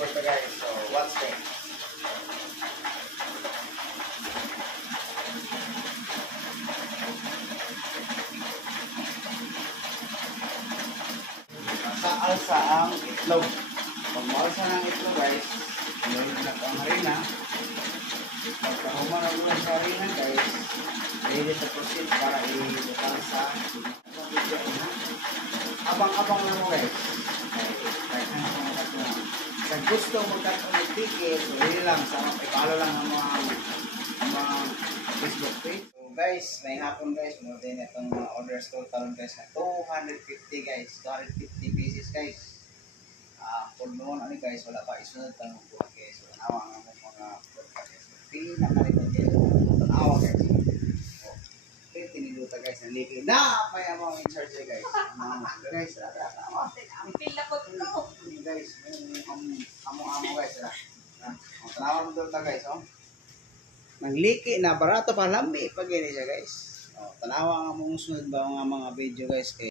super to guys. So, watch me. Alsa ang itlog. Pag maalsa ng itlog guys, meron na ang harina. Pagkahuma na muna sa harina guys, ready to proceed para i-bukal sa video na. Abang-abang na mo guys. Sa gusto mo katong mag-ticket, so hindi lang, ipalo lang ang mga Facebook page. So guys, may hapon guys, more din itong orders total guys na 250 guys, 250 pieces guys. Kung noon ano guys, wala pa isunod pa ng buwan guys. So nawa nga mo mga product guys. Pinakalimot guys, tanawa guys. Okay, tiniluta guys, nalipin na may among in charge guys. Guys, tanawa. Pila ko to. Guys, amo guys. Tanawa mo doon guys, oh. Nangliki na barato pa lambi pag siya guys. Tanawa nga mong sunod ba nga mga video guys kay